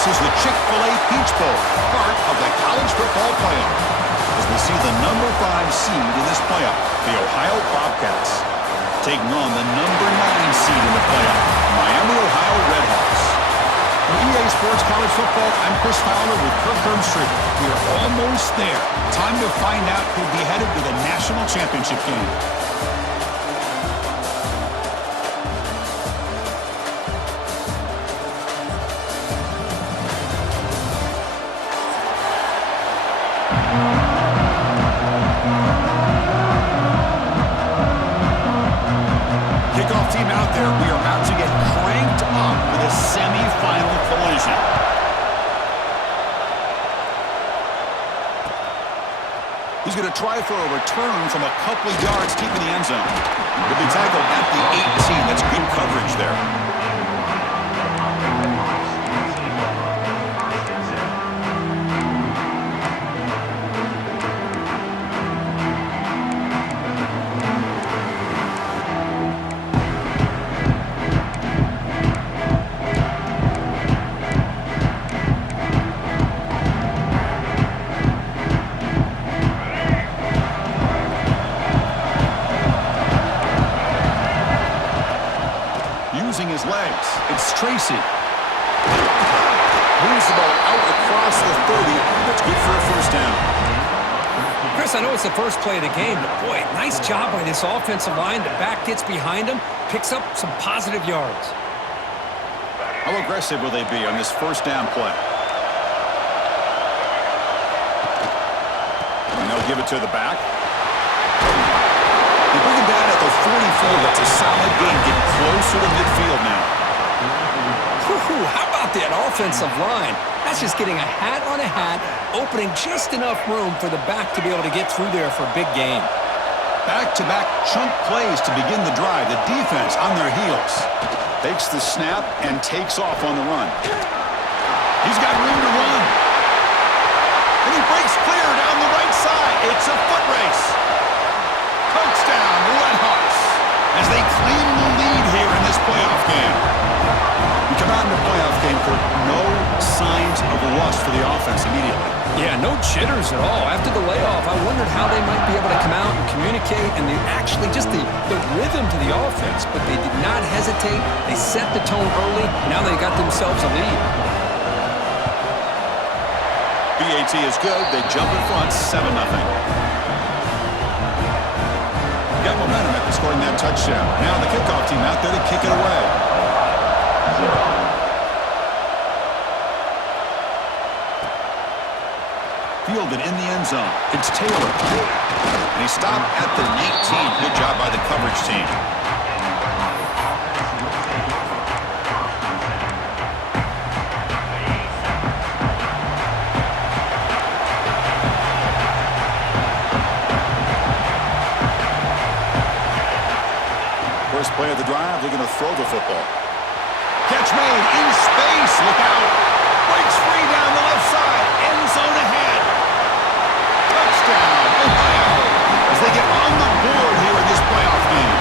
This is the Chick-fil-A Peach Bowl, part of the college football playoff. As we see the number 5 seed in this playoff, the Ohio Bobcats, taking on the number 9 seed in the playoff, Miami, Ohio Redhawks. For EA Sports College Football, I'm Chris Fowler with Kirk Herbstreit. We are almost there. Time to find out who'll be headed to the national championship game. Kickoff team out there. We are about to get cranked up for this semi-final collision. He's going to try for a return from a couple of yards deep in the end zone. He'll be tackled at the 18. That's good coverage there. Using his legs, it's Tracy. Moves the ball out across the 30. That's good for a first down. Chris, I know it's the first play of the game, but boy, nice job by this offensive line. The back gets behind him, picks up some positive yards. How aggressive will they be on this first down play? And they'll give it to the back. They bring him down at the 44. That's a solid gain. Getting closer to midfield now. How about that offensive line? That's just getting a hat on a hat, opening just enough room for the back to be able to get through there for a big gain. Back-to-back chunk plays to begin the drive. The defense on their heels. Takes the snap and takes off on the run. He's got room to run. And he breaks clear down the right side. It's a foot race. Touchdown, Redhawks, as they claim the lead here in this playoff game. We come out in the playoff game, Kirk, no signs of rust for the offense immediately. Yeah, no jitters at all. After the layoff, I wondered how they might be able to come out and communicate, and actually just the rhythm to the offense, but they did not hesitate. They set the tone early. Now they got themselves a lead. BAT is good. They jump in front, 7-0. Got momentum after scoring that touchdown. Now the kickoff team out there to kick it away. Fielded in the end zone. It's Taylor. And he stopped at the 19. Good job by the coverage team. First play of the drive, they're going to throw the football. Catch made in space. Look out. Breaks free down the left side. End zone ahead. Touchdown, Ohio, as they get on the board here in this playoff game.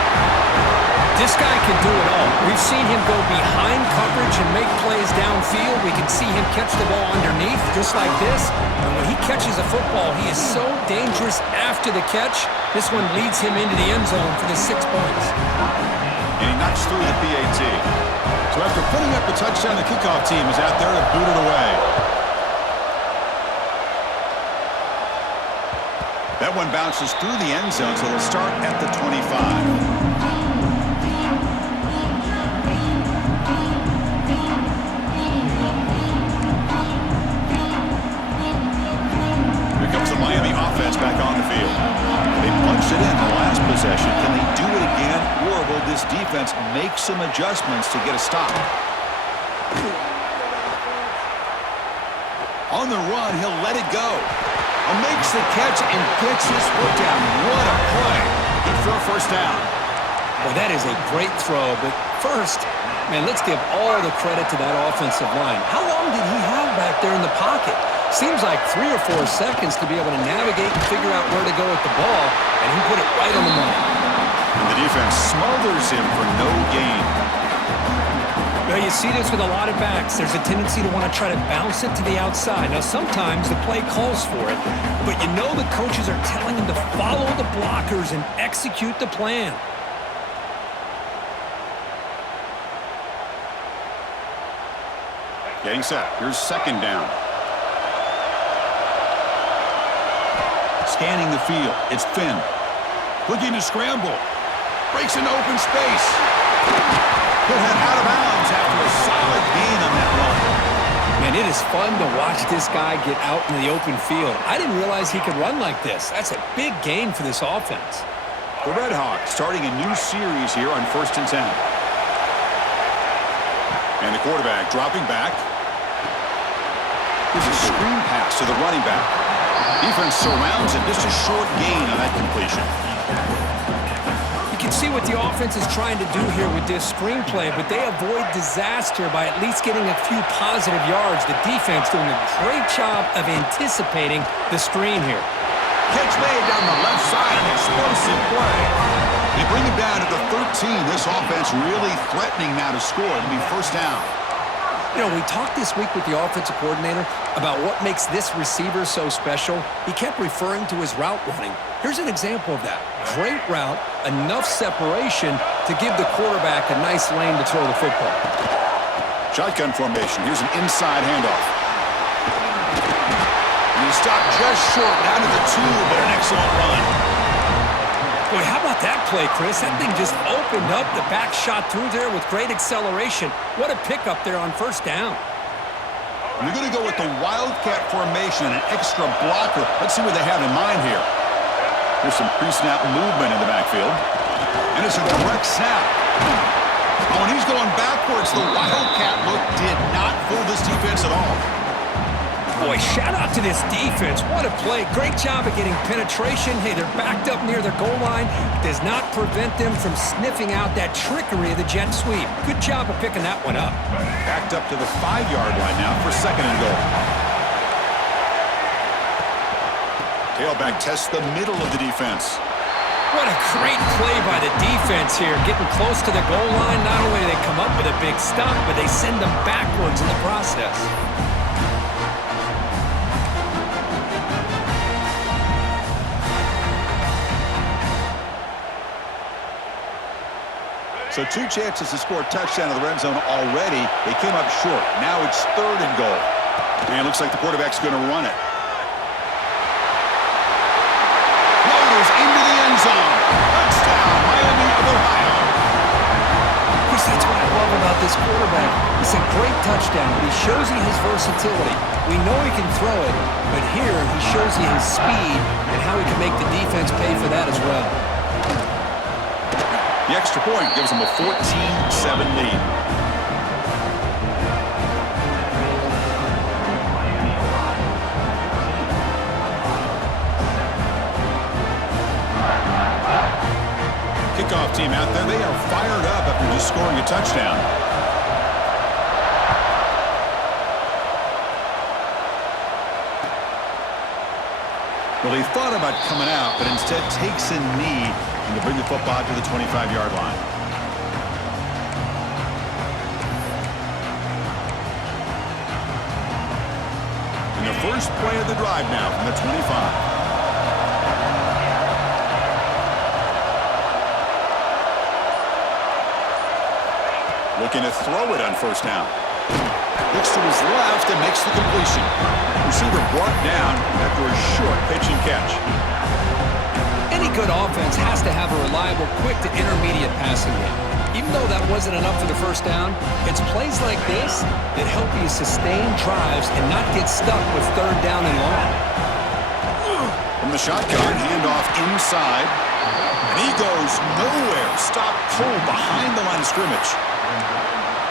This guy can do it all. We've seen him go behind coverage and make plays downfield. We can see him catch the ball underneath, just like this. And when he catches a football, he is so dangerous after the catch. This one leads him into the end zone for the 6 points. And he knocks through the PAT. So after putting up the touchdown, the kickoff team is out there to boot it away. That one bounces through the end zone, so it'll start at the 25. Miami offense back on the field. They punched it in the last possession. Can they do it again, or will this defense make some adjustments to get a stop? On the run, he'll let it go. Makes the catch and gets his foot down. What a play. Good for a first down. Well, that is a great throw, but first, man, let's give all the credit to that offensive line. How long did he have back there in the pocket? Seems like 3 or 4 seconds to be able to navigate and figure out where to go with the ball, and he put it right on the money. And the defense smothers him for no gain. Well, you see this with a lot of backs. There's a tendency to want to try to bounce it to the outside. Now, sometimes the play calls for it, but you know the coaches are telling them to follow the blockers and execute the plan. Getting set. Here's second down. Scanning the field. It's Finn. Looking to scramble. Breaks into open space. He'll head out of bounds after a solid gain on that run. Man, it is fun to watch this guy get out in the open field. I didn't realize he could run like this. That's a big gain for this offense. The Red Hawks starting a new series here on 1st and 10. And the quarterback dropping back. Here's a screen pass to the running back. Defense surrounds it. Just a short gain on that completion. You can see what the offense is trying to do here with this screenplay, but they avoid disaster by at least getting a few positive yards. The defense doing a great job of anticipating the screen here. Catch made down the left side, an explosive play. They bring it down to the 13. This offense really threatening now to score. It'll be first down. You know, we talked this week with the offensive coordinator about what makes this receiver so special. He kept referring to his route running. Here's an example of that. Great route, enough separation to give the quarterback a nice lane to throw the football. Shotgun formation. Here's an inside handoff. And he stopped just short, down to the 2, but an excellent run. Boy, how about that play, Chris? That thing just opened up. The back shot through there with great acceleration. What a pickup there on first down. We're going to go with the Wildcat formation and an extra blocker. Let's see what they have in mind here. There's some pre-snap movement in the backfield. And it's a direct snap. Oh, and he's going backwards. The Wildcat look did not fool this defense at all. Boy, shout out to this defense. What a play. Great job of getting penetration. Hey, they're backed up near their goal line. Does not prevent them from sniffing out that trickery of the jet sweep. Good job of picking that one up. Backed up to the 5-yard line now for second and goal. Tailback tests the middle of the defense. What a great play by the defense here. Getting close to the goal line. Not only do they come up with a big stop, but they send them backwards in the process. So 2 chances to score a touchdown in the red zone already. They came up short. Now it's third and goal. And it looks like the quarterback's going to run it. Loaders into the end zone. Touchdown, Miami of Ohio. Chris, that's what I love about this quarterback. It's a great touchdown, but he shows you his versatility. We know he can throw it, but here he shows you his speed and how he can make the defense pay for that as well. The extra point gives them a 14-7 lead. Kickoff team out there. They are fired up after just scoring a touchdown. Well, he thought about coming out, but instead takes a knee and to bring the football to the 25-yard line. And the first play of the drive now from the 25. Looking to throw it on first down. Looks to his left and makes the completion. Receiver brought down after a short pitch and catch. Any good offense has to have a reliable, quick to intermediate passing game. Even though that wasn't enough for the first down, it's plays like this that help you sustain drives and not get stuck with third down and long. From the shotgun, handoff inside. And he goes nowhere. Stop cold behind the line of scrimmage.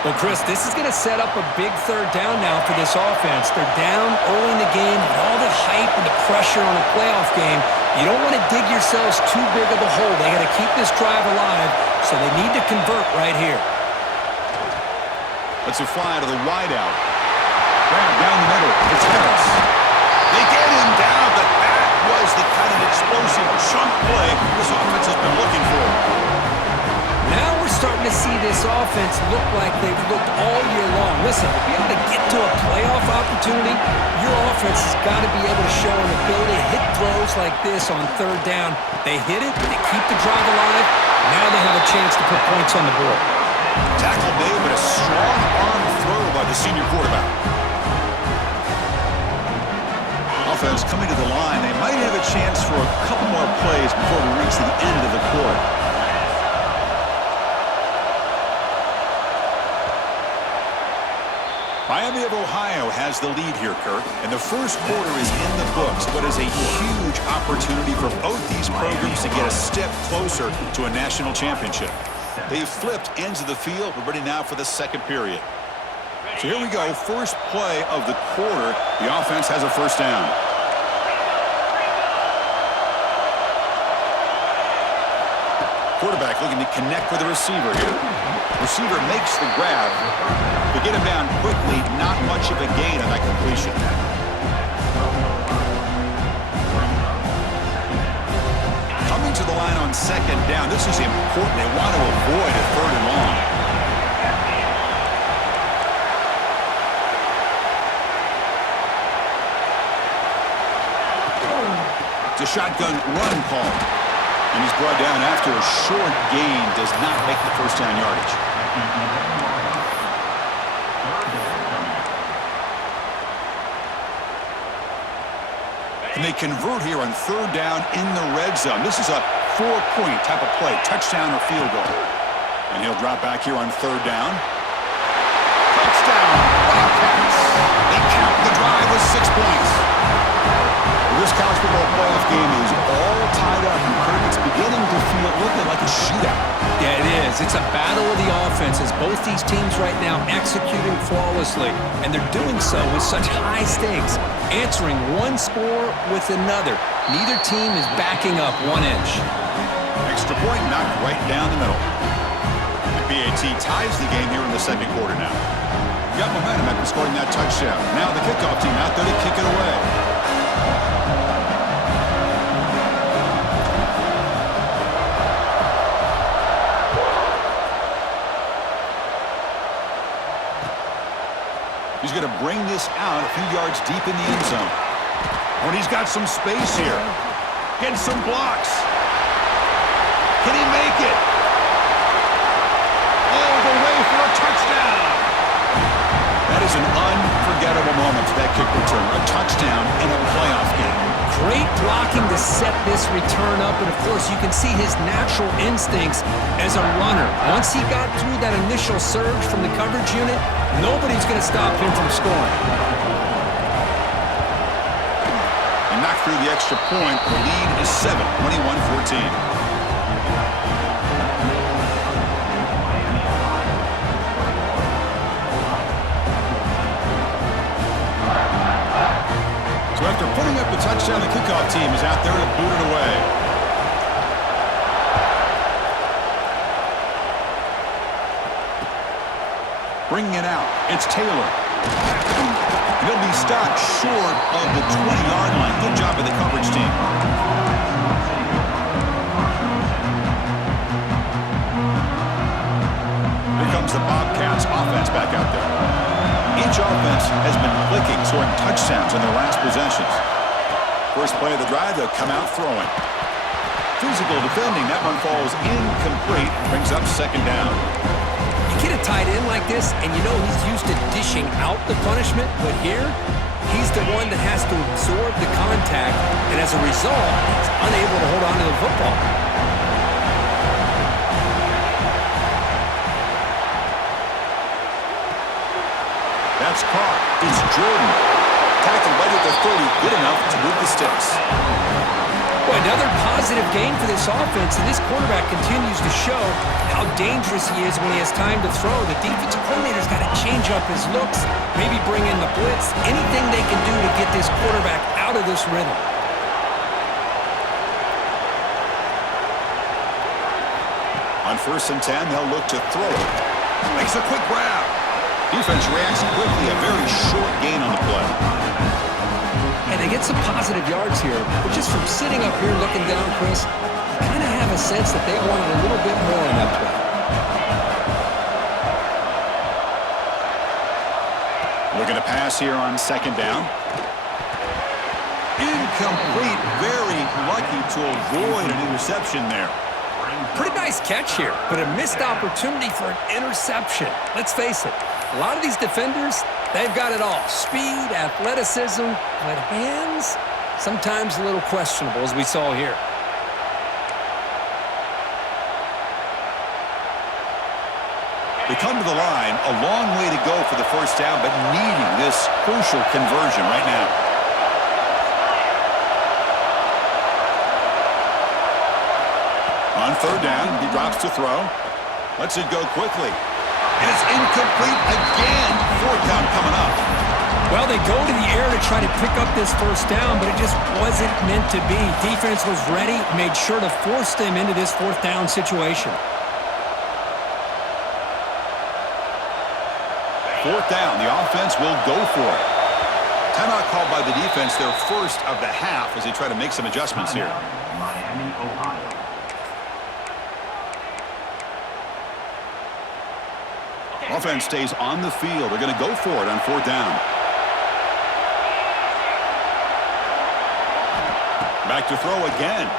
Well, Chris, this is going to set up a big third down now for this offense. They're down early in the game with all the hype and the pressure on a playoff game. You don't want to dig yourselves too big of a hole. They got to keep this drive alive, so they need to convert right here. Let's fly to the wideout. Grab down the middle. It's Harris. They get him down, but that was the kind of explosive chunk play this offense has been looking for. Now we're starting to see this offense look like they've looked all year long. Listen, to be able to get to a playoff opportunity, your offense has got to be able to show an ability to hit throws like this on third down. They hit it, they keep the drive alive. Now they have a chance to put points on the board. Tackle made, but a strong arm throw by the senior quarterback. Offense coming to the line. They might have a chance for a couple more plays before we reach the end of the quarter. Miami of Ohio has the lead here, Kirk. And the first quarter is in the books, but is a huge opportunity for both these programs to get a step closer to a national championship. They've flipped ends of the field. We're ready now for the second period. So here we go. First play of the quarter. The offense has a first down. Quarterback looking to connect with the receiver here. Receiver makes the grab. To get him down quickly, not much of a gain on that completion. Coming to the line on second down. This is important. They want to avoid a third and long. It's a shotgun run call. And he's brought down after a short gain. Does not make the first down yardage. And they convert here on third down in the red zone. This is a 4-point type of play, touchdown or field goal. And he'll drop back here on third down. Touchdown, Bobcats. They count the drive with 6 points. This college football playoff game is all tied up, and Kirk, it's beginning to feel a little bit like a shootout. Yeah, it is. It's a battle of the offenses. Both these teams right now executing flawlessly, and they're doing so with such high stakes, answering one score with another. Neither team is backing up 1 inch. Extra point knocked right down the middle. The BAT ties the game here in the second quarter now. Got momentum after scoring that touchdown. Now the kickoff team out there to kick it away. He's going to bring this out a few yards deep in the end zone. When he's got some space here. Getting some blocks. Can he make it? All the way for a touchdown. That is an unforgettable moment for that kick return. A touchdown in a playoff game. Great blocking to set this return up, and of course you can see his natural instincts as a runner. Once he got through that initial surge from the coverage unit, nobody's going to stop him from scoring. And knocked through the extra point. The lead is 7, 21-14. So after putting up the touchdown, the kickoff team is out there to boot it away. Bringing it out, it's Taylor. And he'll be stopped short of the 20-yard line. Good job by the coverage team. Here comes the Bobcats offense back out there. Each offense has been clicking, scoring touchdowns in their last possessions. First play of the drive, they'll come out throwing. Physical defending, that one falls incomplete, brings up second down. You get a tight end like this, and you know he's used to dishing out the punishment, but here, he's the one that has to absorb the contact, and as a result, he's unable to hold on to the football. That's caught. It's Jordan. Tackled right at the 30, good enough to move the sticks. Boy, another positive game for this offense, and this quarterback continues to show how dangerous he is when he has time to throw. The defensive coordinator's got to change up his looks, maybe bring in the blitz, anything they can do to get this quarterback out of this rhythm. On 1st and 10, they'll look to throw it. Makes a quick grab. Defense reacts quickly, a very short gain on the play. And they get some positive yards here, but just from sitting up here looking down, Chris, you kind of have a sense that they wanted a little bit more on that play. Looking to pass here on second down. Incomplete. Very lucky to avoid an interception there. Pretty nice catch here, but a missed opportunity for an interception. Let's face it, a lot of these defenders, they've got it all. Speed, athleticism, but hands, sometimes a little questionable, as we saw here. They come to the line, a long way to go for the first down, but needing this crucial conversion right now. On third down, he drops to throw. Lets it go quickly. And it's incomplete again. Fourth down coming up. Well, they go to the air to try to pick up this first down, but it just wasn't meant to be. Defense was ready, made sure to force them into this fourth down situation. Fourth down, the offense will go for it. Timeout called by the defense, their first of the half as they try to make some adjustments here. Miami, Ohio. Offense stays on the field. They're going to go for it on fourth down. Back to throw again.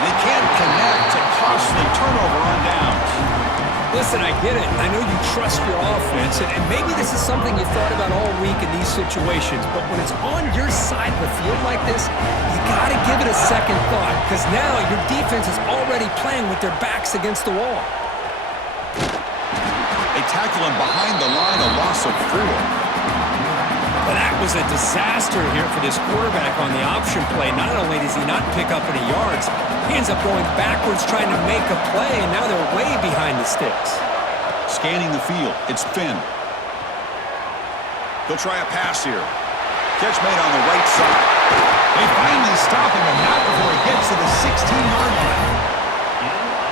They can't connect. A costly turnover on downs. Listen, I get it. I know you trust your offense, and maybe this is something you thought about all week in these situations, but when it's on your side of the field like this, you got to give it a second thought, because now your defense is already playing with their backs against the wall. They tackle him behind the line, a loss of 4. Well, that was a disaster here for this quarterback on the option play. Not only does he not pick up any yards, he ends up going backwards trying to make a play, and now they're way behind the sticks. Scanning the field, it's Finn. He'll try a pass here. Catch made on the right side. They finally stop him, and not before he gets to the 16-yard line.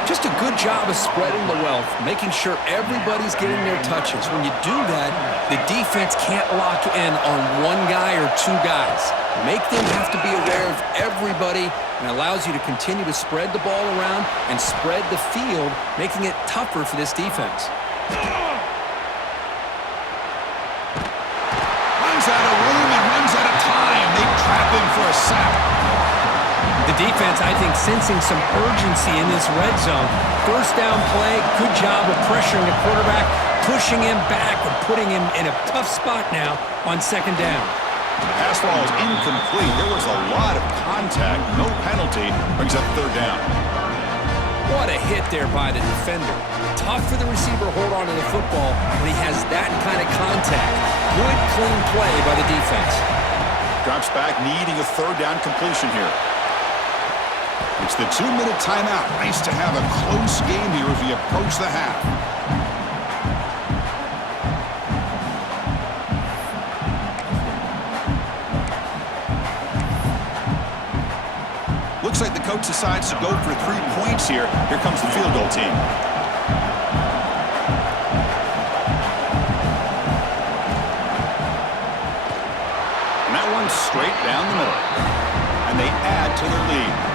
Just a good job of spreading the wealth, making sure everybody's getting their touches. When you do that, the defense can't lock in on one guy or two guys. Make them have to be aware of everybody, and allows you to continue to spread the ball around and spread the field, making it tougher for this defense. Runs out of room and runs out of time. They trap him for a sack. The defense, I think, sensing some urgency in this red zone. First down play, good job of pressuring the quarterback, pushing him back and putting him in a tough spot now on second down. The pass ball is incomplete. There was a lot of contact. No penalty. Brings up third down. What a hit there by the defender. Tough for the receiver to hold on to the football when he has that kind of contact. Good, clean play by the defense. Drops back, needing a third down completion here. It's the 2-minute timeout. Nice to have a close game here as we approach the half. Looks like the coach decides to go for 3 points here. Here comes the field goal team. And that one's straight down the middle. And they add to their lead.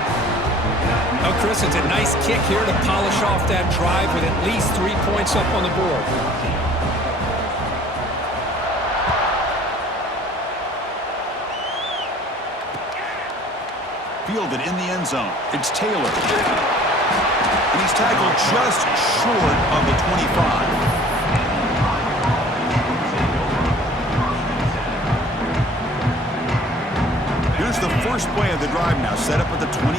Oh, Chris, it's a nice kick here to polish off that drive with at least 3 points up on the board. Fielded in the end zone. It's Taylor. And he's tackled just short of the 25. Here's the first play of the drive now, set up at the 24.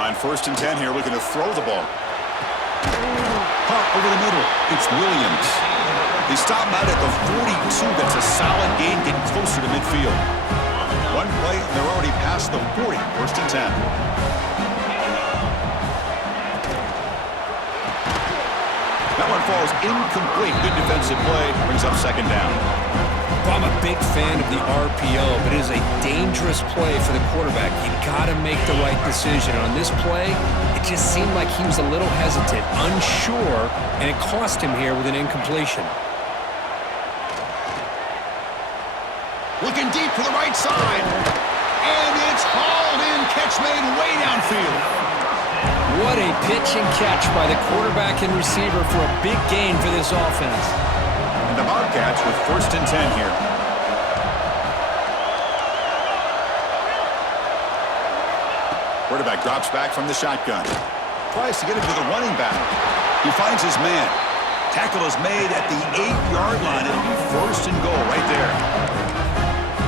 On 1st and 10 here, looking to throw the ball. Pop over the middle. It's Williams. They stop him out at the 42. That's a solid gain, getting closer to midfield. One play, and they're already past the 40. 1st and 10. That one falls incomplete. Good defensive play. Brings up second down. Well, I'm a big fan of the RPO, but it is a dangerous play for the quarterback. You got to make the right decision. On this play, it just seemed like he was a little hesitant, unsure, and it cost him here with an incompletion. Looking deep to the right side. And it's hauled in. Catch made way downfield. What a pitch and catch by the quarterback and receiver for a big gain for this offense. And the Bobcats with 1st and 10 here. Quarterback drops back from the shotgun. Tries to get it to the running back. He finds his man. Tackle is made at the 8-yard line. It'll be 1st and goal right there.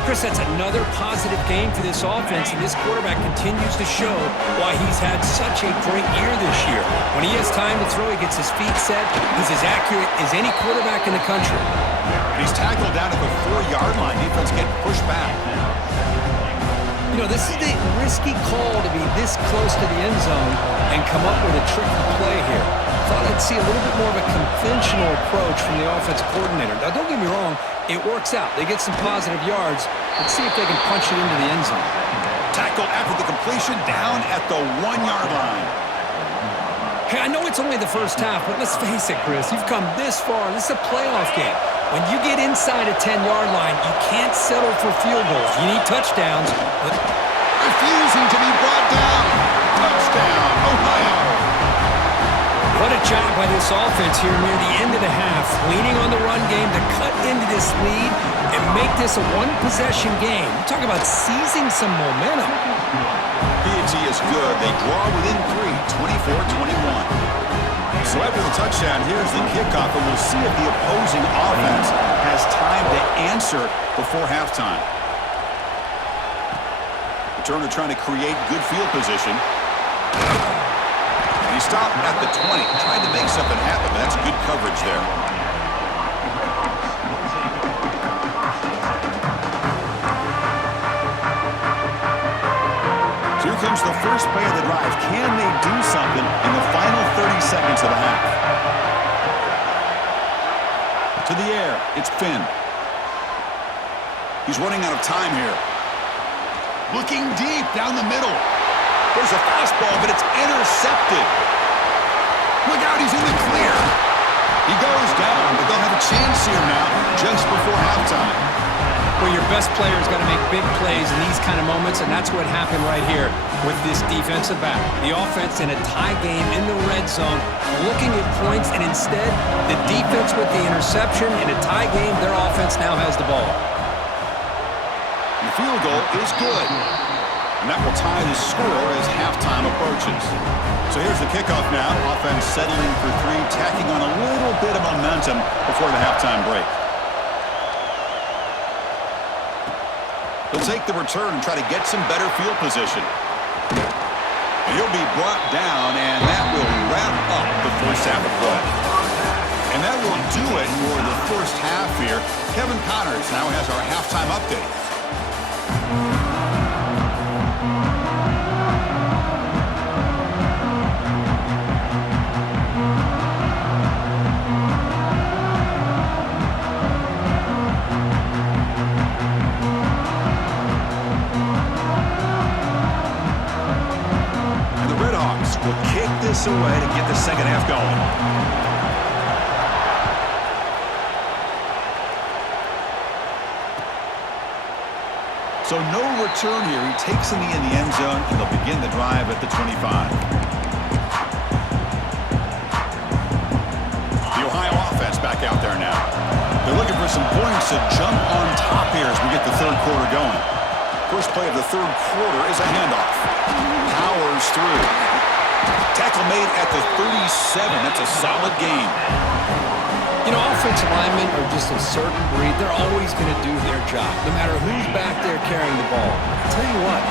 Chris, that's another positive game for this offense, and this quarterback continues to show why he's had such a great year this year. When he has time to throw, he gets his feet set. He's as accurate as any quarterback in the country. He's tackled down at the 4-yard line. Defense getting pushed back. You know, this is the risky call to be this close to the end zone and come up with a tricky play here. Thought I'd see a little bit more of a conventional approach from the offensive coordinator. Now, don't get me wrong, it works out. They get some positive yards. Let's see if they can punch it into the end zone. Tackle after the completion down at the 1-yard line. Hey, I know it's only the first half, but let's face it, Chris. You've come this far. This is a playoff game. When you get inside a 10-yard line, you can't settle for field goals. You need touchdowns. But refusing to be brought down. Touchdown, Ohio. What a job by this offense here near the end of the half, leaning on the run game to cut into this lead and make this a one-possession game. You talk about seizing some momentum. P&T is good. They draw within 3, 24-21. So after the touchdown, here's the kickoff, and we'll see if the opposing offense has time to answer before halftime. Returner trying to create good field position. And he stopped at the 20, trying to make something happen, but that's good coverage there. Here comes the first play of the drive. Can they do something in the final 30 seconds of the half? To the air, it's Finn. He's running out of time here. Looking deep down the middle. There's a fastball, but it's intercepted. Look out, he's in the clear. He goes down, but they'll have a chance here now just before halftime. Well, your best player's got to make big plays in these kind of moments, and that's what happened right here with this defensive back. The offense in a tie game in the red zone, looking at points, and instead, the defense with the interception. In a tie game, their offense now has the ball. The field goal is good. And that will tie the score as halftime approaches. So here's the kickoff now. Offense settling for 3, tacking on a little bit of momentum before the halftime break. He'll take the return and try to get some better field position. And he'll be brought down, and that will wrap up the first half of play. And that will do it for the first half here. Kevin Connors now has our halftime update. Will kick this away to get the second half going. So no return here. He takes in the end zone, and they'll begin the drive at the 25. The Ohio offense back out there now. They're looking for some points to jump on top here as we get the third quarter going. First play of the third quarter is a handoff. Powers through. Tackle made at the 37. That's a solid game. You know, offensive linemen are just a certain breed. They're always going to do their job, no matter who's back there carrying the ball. I'll tell you what,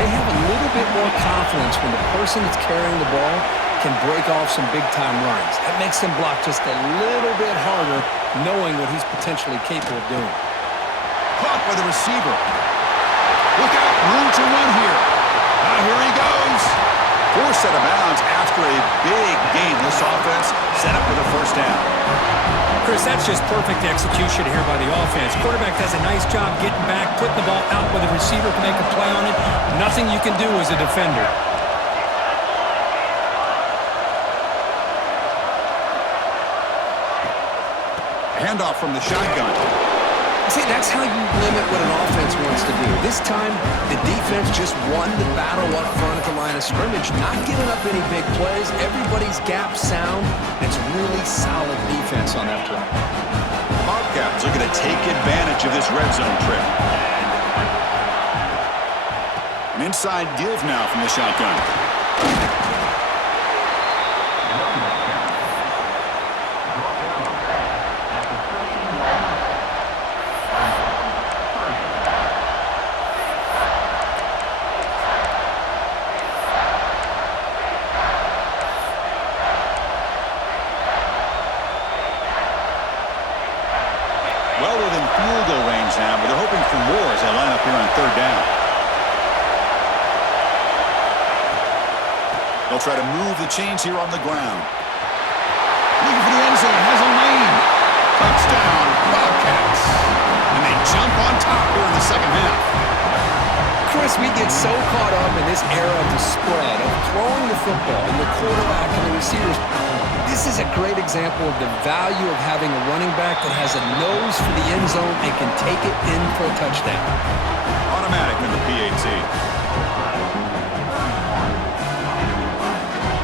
they have a little bit more confidence when the person that's carrying the ball can break off some big-time runs. That makes them block just a little bit harder, knowing what he's potentially capable of doing. Caught by the receiver. Look out, room to run here. Here he goes. Forced out of bounds after a big gain. This offense set up for the first down. Chris, that's just perfect execution here by the offense. Quarterback does a nice job getting back, putting the ball out where the receiver can make a play on it. Nothing you can do as a defender. Handoff from the shotgun. See, that's how you limit what an offense wants to do. This time, the defense just won the battle up front at the line of scrimmage, not giving up any big plays. Everybody's gap sound. It's really solid defense on that play. Bobcats looking to take advantage of this red zone trip. An inside give now from the shotgun. Well within field goal range now, but they're hoping for more as they line up here on third down. They'll try to move the chains here on the ground. Looking for the end zone, has a lane. Touchdown, Bobcats. And they jump on top here in the second half. Chris, we get so caught up in this era of the spread, of throwing the football, and the quarterback and the receivers. This is a great example of the value of having a running back that has a nose for the end zone and can take it in for a touchdown. Automatic in the PAT.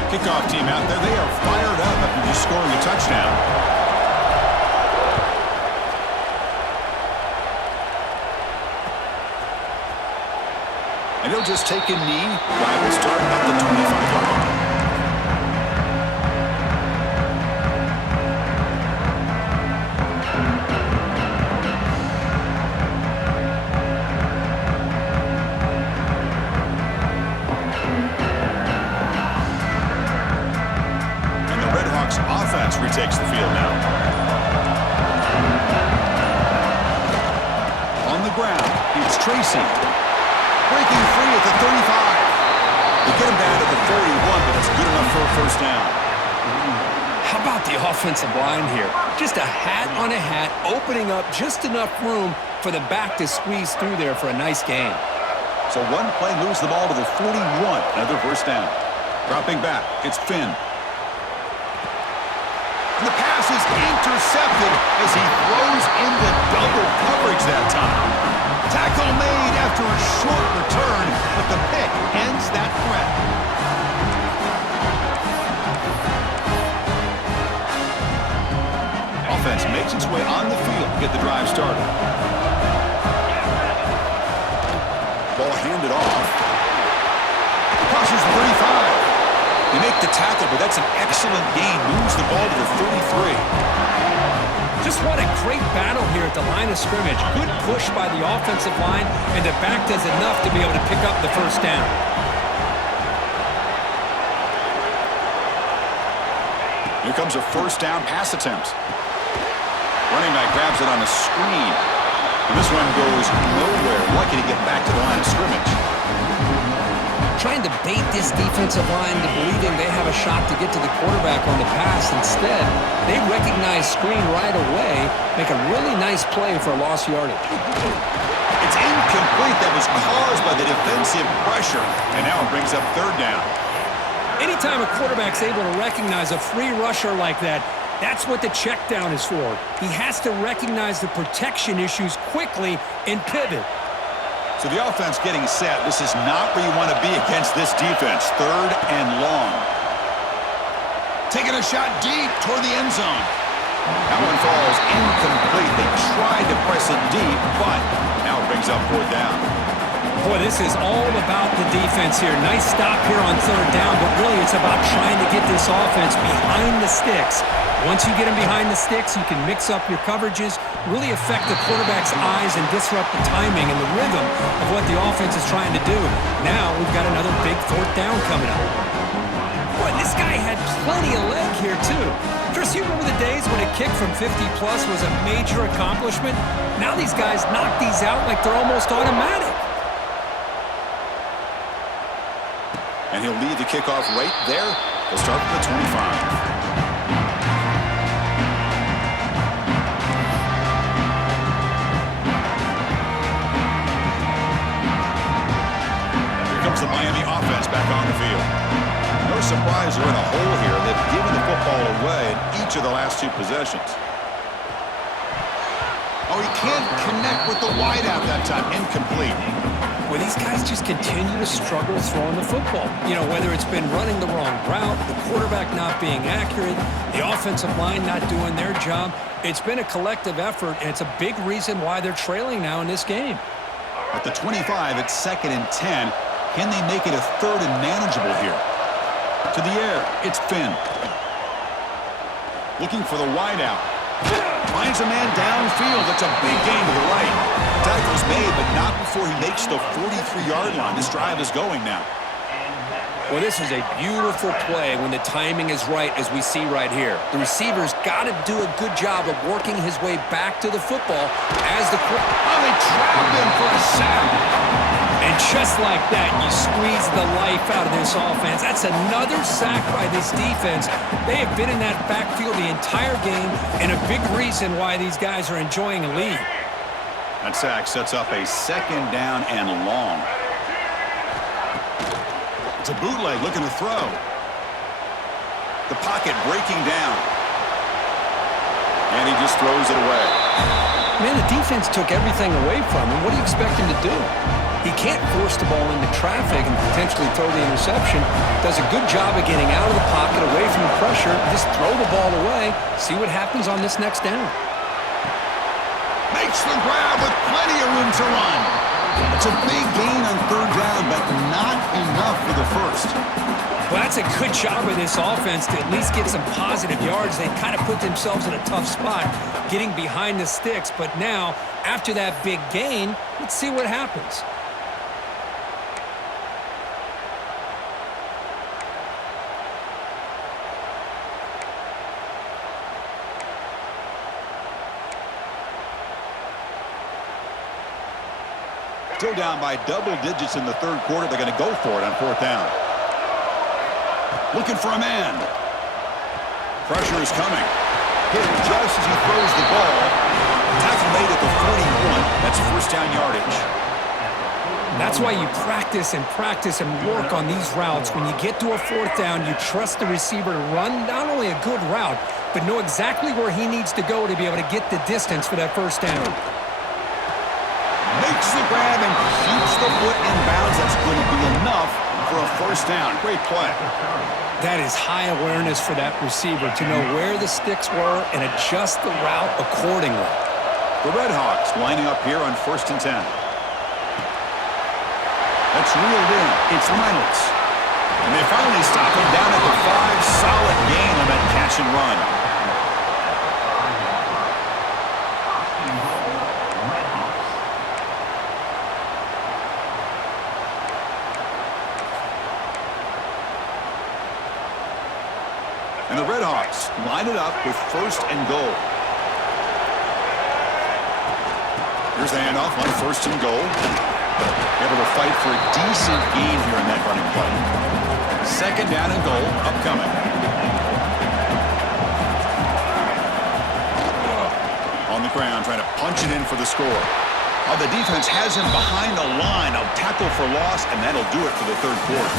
Kickoff team out there, they are fired up after just scoring a touchdown. And he'll just take a knee. Drive will start at the 25-yard line. Offense retakes the field now. On the ground, it's Tracy. Breaking free at the 35. They get him down to the 41, but it's good enough for a first down. How about the offensive line here? Just a hat on a hat, opening up just enough room for the back to squeeze through there for a nice gain. So one play moves the ball to the 41. Another first down. Dropping back, it's Finn. The pass is intercepted as he throws into double coverage that time. Tackle made after a short return, but the pick ends that threat. Offense makes its way on the field to get the drive started. Ball handed off. Crosses the 35. They make the tackle, but that's an excellent gain. Moves the ball to the 33. Just what a great battle here at the line of scrimmage. Good push by the offensive line, and the back does enough to be able to pick up the first down. Here comes a first down pass attempt. Running back grabs it on the screen. And this one goes nowhere. Lucky to get back to the line of scrimmage. Trying to bait this defensive line to believing they have a shot to get to the quarterback on the pass. Instead, they recognize screen right away, make a really nice play for lost yardage. It's incomplete. That was caused by the defensive pressure. And now it brings up third down. Anytime a quarterback's able to recognize a free rusher like that, that's what the check down is for. He has to recognize the protection issues quickly and pivot. So the offense getting set. This is not where you want to be against this defense. Third and long. Taking a shot deep toward the end zone. That one falls incomplete. They tried to press it deep, but now it brings up fourth down. Boy, this is all about the defense here. Nice stop here on third down, but really it's about trying to get this offense behind the sticks. Once you get them behind the sticks, you can mix up your coverages, really affect the quarterback's eyes and disrupt the timing and the rhythm of what the offense is trying to do. Now we've got another big fourth down coming up. Boy, this guy had plenty of leg here, too. Chris, you remember the days when a kick from 50-plus was a major accomplishment? Now these guys knock these out like they're almost automatic. And he'll lead the kickoff right there. He'll start from the 25. The Miami offense back on the field. No surprise they're in a hole here. They've given the football away in each of the last two possessions. Oh, he can't connect with the wideout that time. Incomplete. Well, these guys just continue to struggle throwing the football. You know, whether it's been running the wrong route, the quarterback not being accurate, the offensive line not doing their job. It's been a collective effort, and it's a big reason why they're trailing now in this game. At the 25, it's 2nd and 10. Can they make it a 3rd and manageable here? To the air, it's Finn. Looking for the wideout. Finds a man downfield. That's a big gain to the right. Tackle's made, but not before he makes the 43-yard line. This drive is going now. Well, this is a beautiful play when the timing is right, as we see right here. The receiver's got to do a good job of working his way back to the football as the... Oh, they trapped him for a sack. And just like that, you squeeze the life out of this offense. That's another sack by this defense. They have been in that backfield the entire game, and a big reason why these guys are enjoying a lead. That sack sets up a 2nd down and long. It's a bootleg looking to throw. The pocket breaking down. And he just throws it away. Man, the defense took everything away from him. What do you expect him to do? He can't force the ball into traffic and potentially throw the interception. Does a good job of getting out of the pocket, away from the pressure. Just throw the ball away. See what happens on this next down. Makes the grab with plenty of room to run. It's a big gain on 3rd down, but not enough for the first. Well, that's a good job of this offense to at least get some positive yards. They kind of put themselves in a tough spot getting behind the sticks. But now, after that big gain, let's see what happens. Still down by double digits in the 3rd quarter. They're going to go for it on 4th down. Looking for a man. Pressure is coming. Hit just as he throws the ball. Tackle made at the 41. That's 1st down yardage. That's why you practice and work on these routes. When you get to a 4th down, you trust the receiver to run not only a good route, but know exactly where he needs to go to be able to get the distance for that 1st down. Makes the grab and keeps the foot in bounds. That's going to be enough for a 1st down. Great play. That is high awareness for that receiver to know where the sticks were and adjust the route accordingly. The Red Hawks lining up here on 1st and 10. That's reeled in. It's Reynolds. And they finally stop him down at the 5. Solid gain on that catch and run. And the Red Hawks line it up with 1st and goal. Here's the handoff on 1st and goal. Able to fight for a decent gain here in that running play. 2nd down and goal upcoming. On the ground, trying to punch it in for the score. Oh, the defense has him behind the line. A tackle for loss, and that'll do it for the 3rd quarter.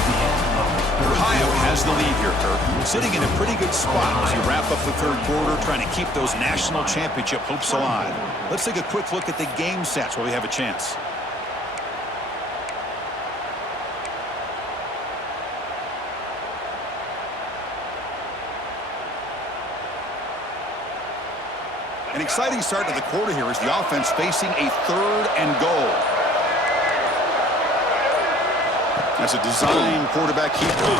Ohio has the lead here, Kirk. Sitting in a pretty good spot as you wrap up the 3rd quarter, trying to keep those national championship hopes alive. Let's take a quick look at the game stats while we have a chance. An exciting start to the quarter here as the offense facing a 3rd and goal. That's a design quarterback keep. Touchdown,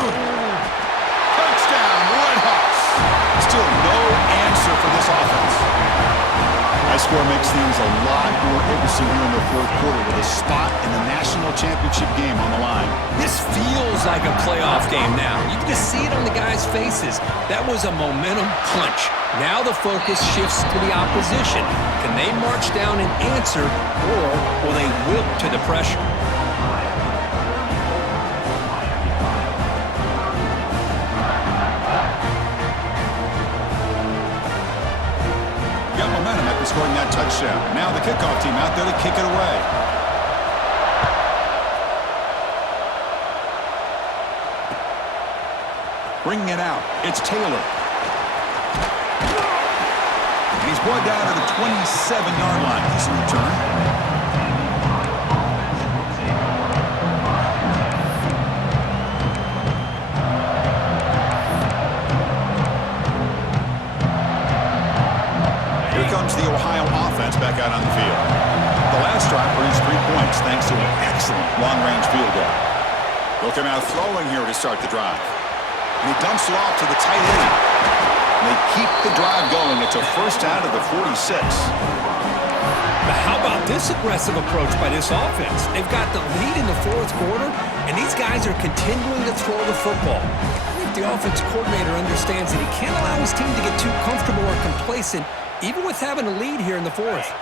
Red Hawks. Still no answer for this offense. That score makes things a lot more interesting here in the 4th quarter with a spot in the national championship game on the line. This feels like a playoff game now. You can just see it on the guys' faces. That was a momentum punch. Now the focus shifts to the opposition. Can they march down and answer, or will they wilt to the pressure? Got momentum after scoring that touchdown. Now the kickoff team out there to kick it away. Bringing it out, it's Taylor. And he's squad down to the 27-yard line. Decent return. Here comes the Ohio offense back out on the field. The last drive produced 3 points thanks to an excellent long-range field goal. They'll come out throwing here to start the drive. And he dumps it off to the tight end. And they keep the drive going. It's a first down to the 46. But how about this aggressive approach by this offense? They've got the lead in the fourth quarter, and these guys are continuing to throw the football. I think the offense coordinator understands that he can't allow his team to get too comfortable or complacent, even with having a lead here in the fourth.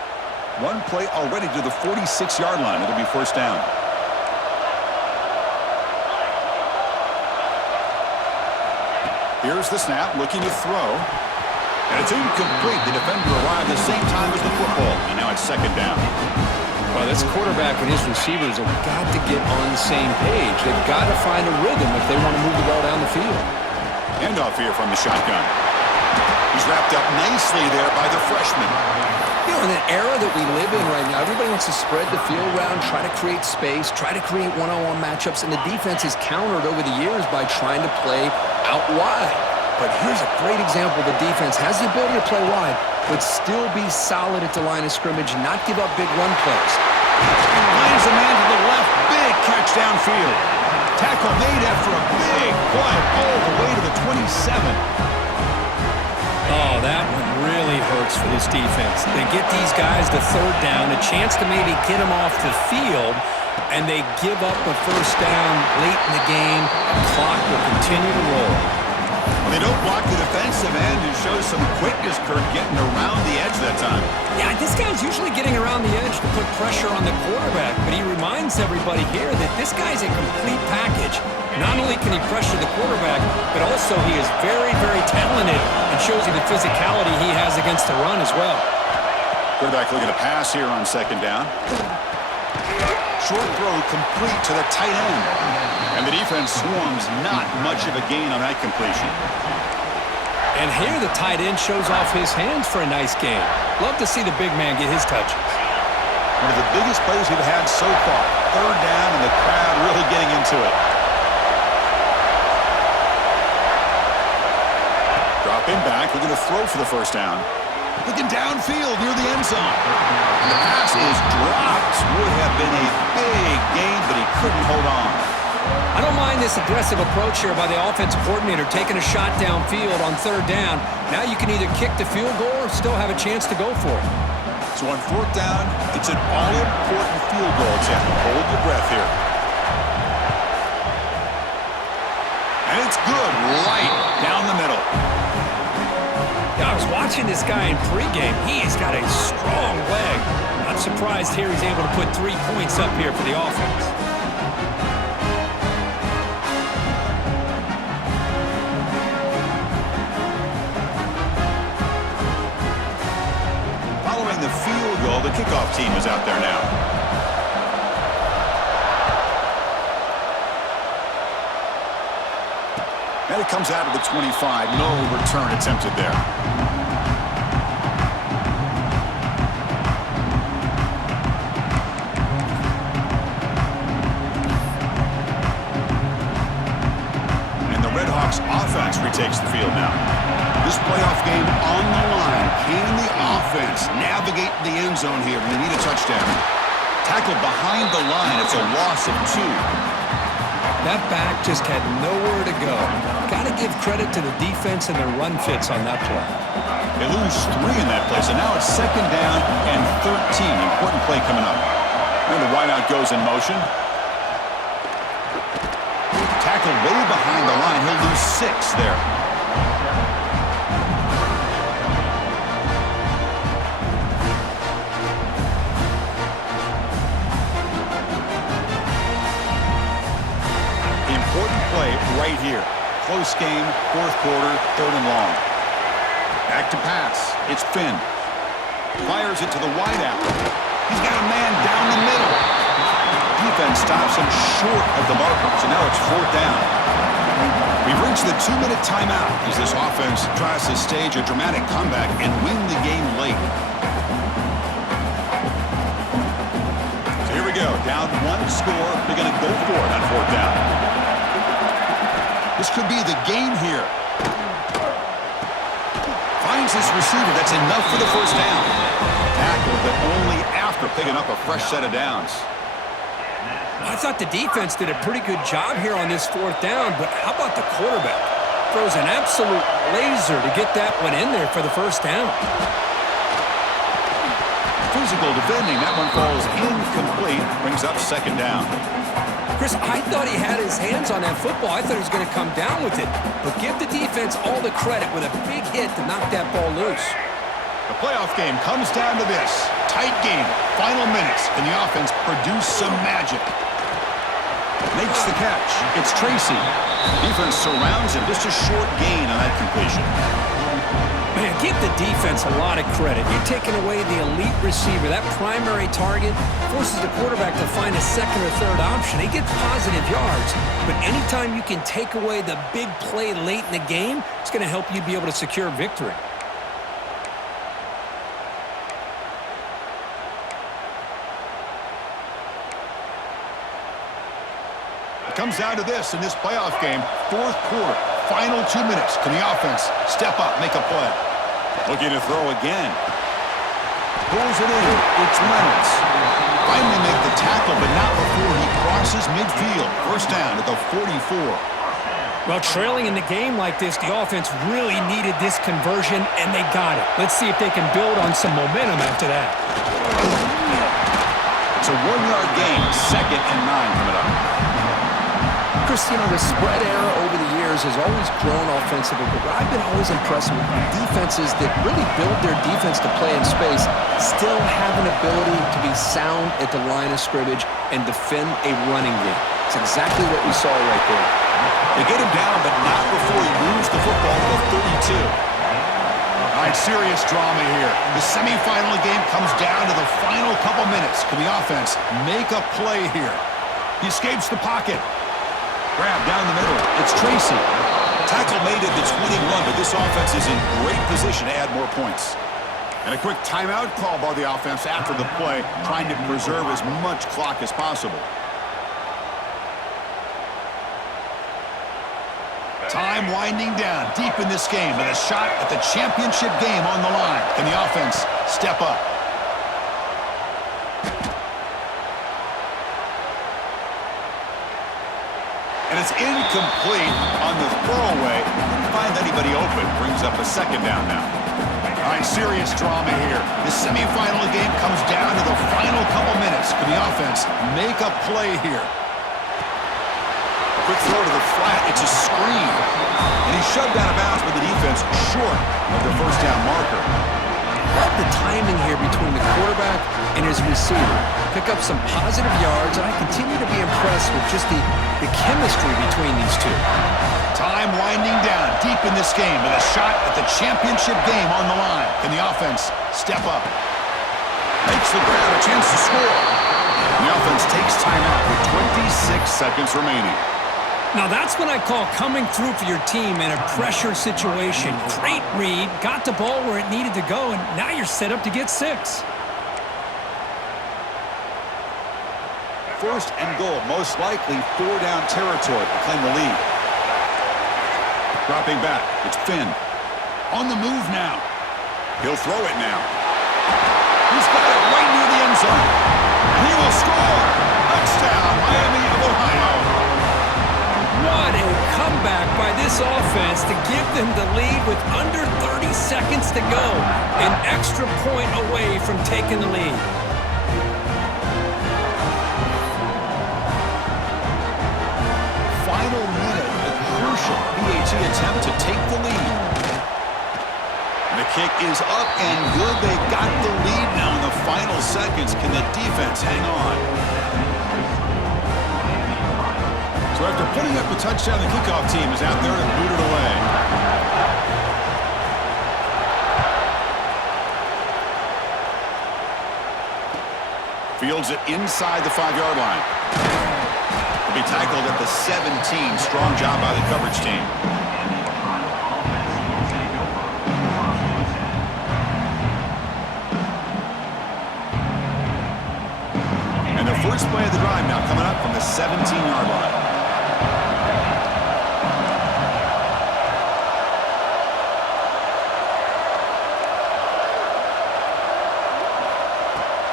One play already to the 46-yard line. It'll be first down. Here's the snap, looking to throw. And it's incomplete. The defender arrived at the same time as the football. And now it's second down. Well, this quarterback and his receivers have got to get on the same page. They've got to find a rhythm if they want to move the ball down the field. Handoff here from the shotgun. He's wrapped up nicely there by the freshman. You know, in an era that we live in right now, everybody wants to spread the field around, try to create space, try to create one-on-one matchups, and the defense is countered over the years by trying to play out wide. But here's a great example. The defense has the ability to play wide, but still be solid at the line of scrimmage and not give up big run plays. Finds a man to the left. Big catch downfield. Tackle made after a big play all the way to the 27. Oh, that one really hurts for this defense. They get these guys to third down, a chance to maybe get them off the field, and they give up a first down late in the game. The clock will continue to roll. They don't block the defensive end and shows some quickness, Kirk, getting around the edge that time. Yeah, this guy's usually getting around the edge to put pressure on the quarterback, but he reminds everybody here that this guy's a complete package. Not only can he pressure the quarterback, but also he is very, very talented and shows you the physicality he has against the run as well. Quarterback looking to pass here on second down. Short throw complete to the tight end. And the defense swarms, not much of a gain on that completion. And here the tight end shows off his hands for a nice gain. Love to see the big man get his touches. One of the biggest plays we've had so far. Third down and the crowd really getting into it. Dropping back, looking to throw for the first down. Looking downfield near the end zone. The pass is dropped. Would have been a big gain, but he couldn't hold on. I don't mind this aggressive approach here by the offensive coordinator, taking a shot downfield on third down. Now you can either kick the field goal or still have a chance to go for it. So on fourth down, it's an all-important field goal attempt. Hold your breath here. And it's good, right down the middle. I was watching this guy in pregame. He's got a strong leg. Not surprised here he's able to put 3 points up here for the offense. Following the field goal, the kickoff team is out there now. And it comes out of the 25. No return attempted there. And the Redhawks offense retakes the field now. This playoff game on the line. Can the offense navigate the end zone here when they need a touchdown? Tackled behind the line. It's a loss of 2. That back just had nowhere to go. Got to give credit to the defense and their run fits on that play. They lose 3 in that play, so now it's second down and 13. Important play coming up. And the wideout goes in motion. Tackled way behind the line. He'll lose 6 there. Important play right here. Close game, fourth quarter, third and long. Back to pass. It's Finn. Fires it to the wideout. He's got a man down the middle. Defense stops him short of the marker, so now it's fourth down. We've reached the 2-minute timeout as this offense tries to stage a dramatic comeback and win the game late. score, they're going to go for it on fourth down. This could be the game here. Finds this receiver. That's enough for the first down. Tackle, but only after picking up a fresh set of downs. I thought the defense did a pretty good job here on this fourth down, but how about the quarterback? Throws an absolute laser to get that one in there for the first down. Physical defending. That one falls incomplete. Brings up second down. Chris, I thought he had his hands on that football. I thought he was going to come down with it. But give the defense all the credit with a big hit to knock that ball loose. The playoff game comes down to this. Tight game. Final minutes. Can the offense produce some magic? Makes the catch. It's Tracy. Defense surrounds him. Just a short gain on that completion. Man, give the defense a lot of credit. You're taking away the elite receiver. That primary target forces the quarterback to find a second or third option. He gets positive yards, but anytime you can take away the big play late in the game, it's going to help you be able to secure victory. It comes down to this in this playoff game. Fourth quarter, final 2 minutes. Can the offense step up, make a play? Looking to throw again. Pulls it in. It's Reynolds. Finally make the tackle, but not before he crosses midfield. First down at the 44. Well, trailing in the game like this, the offense really needed this conversion, and they got it. Let's see if they can build on some momentum after that. It's a 1-yard gain. 2nd and 9 coming up. Chris, the spread era over the years has always grown offensively, but I've been always impressed with defenses that really build their defense to play in space, still have an ability to be sound at the line of scrimmage and defend a running game. It's exactly what we saw right there. They get him down, but not before he moves the football to the 32. All right, serious drama here. The semifinal game comes down to the final couple minutes. Can the offense make a play here? He escapes the pocket. Grab down the middle. It's Tracy. Tackle made at the 21, but this offense is in great position to add more points. And a quick timeout call by the offense after the play, trying to preserve as much clock as possible. Time winding down deep in this game, and a shot at the championship game on the line. Can the offense step up? And it's incomplete on the throwaway. Didn't find anybody open. Brings up a second down now. All right, serious drama here. The semifinal game comes down to the final couple minutes. Can the offense make a play here? Quick throw to the flat. It's a screen. And he's shoved out of bounds with the defense short of the first down marker. Love the timing here between the quarterback and his receiver. Pick up some positive yards, and I continue to be impressed with just the chemistry between these two. Time winding down deep in this game with a shot at the championship game on the line. Can the offense step up? Makes the grab, a chance to score. The offense takes timeout with 26 seconds remaining. Now that's what I call coming through for your team in a pressure situation. Great read, got the ball where it needed to go, and now you're set up to get 6. First and goal, most likely 4-down territory to claim the lead. Dropping back, it's Finn. On the move now. He'll throw it now. He's got it right near the end zone. And he will score. Touchdown, Miami of Ohio. What a comeback by this offense to give them the lead with under 30 seconds to go. An extra point away from taking the lead. Final minute, a crucial PAT attempt to take the lead. And the kick is up and good. They got the lead now in the final seconds. Can the defense hang on? So after putting up the touchdown, the kickoff team is out there and booted away. Fields it inside the 5-yard line. Will be tackled at the 17. Strong job by the coverage team. And the first First play of the drive now coming up from the 17-yard line.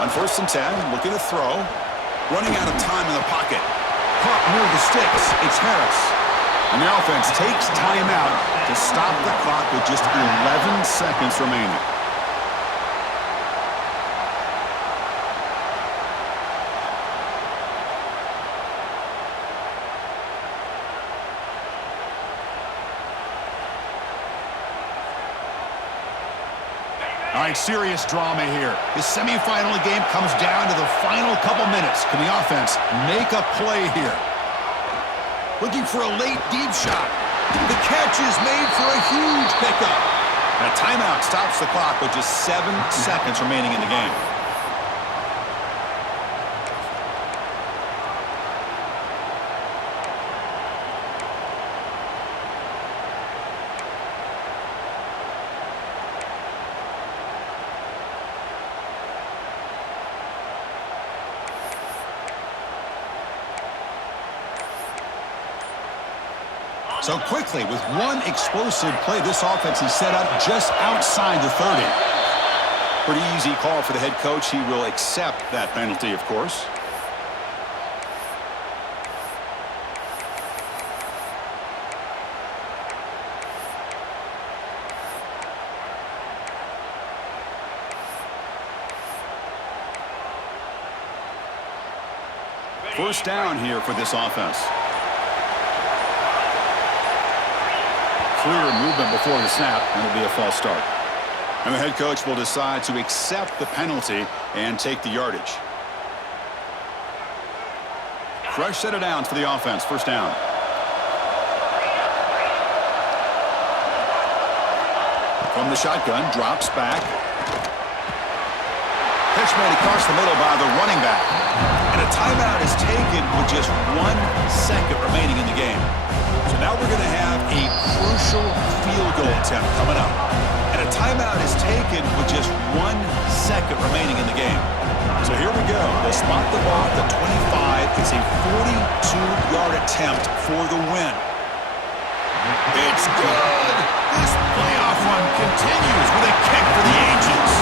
On 1st and 10, looking to throw. Running out of time in the pocket. Caught near the sticks. It's Harris. And the offense takes timeout to stop the clock with just 11 seconds remaining. All right, serious drama here. The semifinal game comes down to the final couple minutes. Can the offense make a play here? Looking for a late deep shot. The catch is made for a huge pickup. And a timeout stops the clock with just 7 seconds remaining in the game. So quickly, with one explosive play, this offense is set up just outside the 30. Pretty easy call for the head coach. He will accept that penalty, of course. First down here for this offense. Clear movement before the snap, and it'll be a false start. And the head coach will decide to accept the penalty and take the yardage. Fresh set of downs for the offense. First down. From the shotgun, drops back. Pitch made across the middle by the running back. And a timeout is taken with just 1 second remaining in the game. So now we're going to have a crucial field goal attempt coming up. And a timeout is taken with just 1 second remaining in the game. So here we go. They'll spot the ball at the 25. It's a 42-yard attempt for the win. It's good. This playoff run continues with a kick for the ages.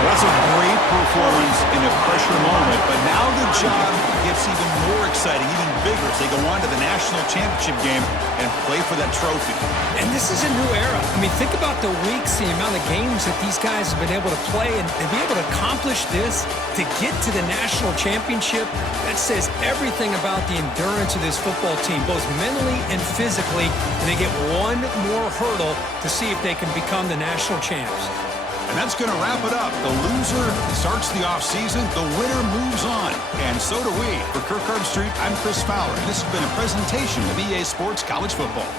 That's a great performance in a pressure moment, but now the job gets even more exciting, even bigger as they go on to the national championship game and play for that trophy. And this is a new era. I mean, think about the weeks, the amount of games that these guys have been able to play, and to be able to accomplish this, to get to the national championship, that says everything about the endurance of this football team, both mentally and physically, and they get one more hurdle to see if they can become the national champs. And that's going to wrap it up. The loser starts the offseason. The winner moves on. And so do we. For Kirk Herbstreit, I'm Chris Fowler. This has been a presentation of EA Sports College Football.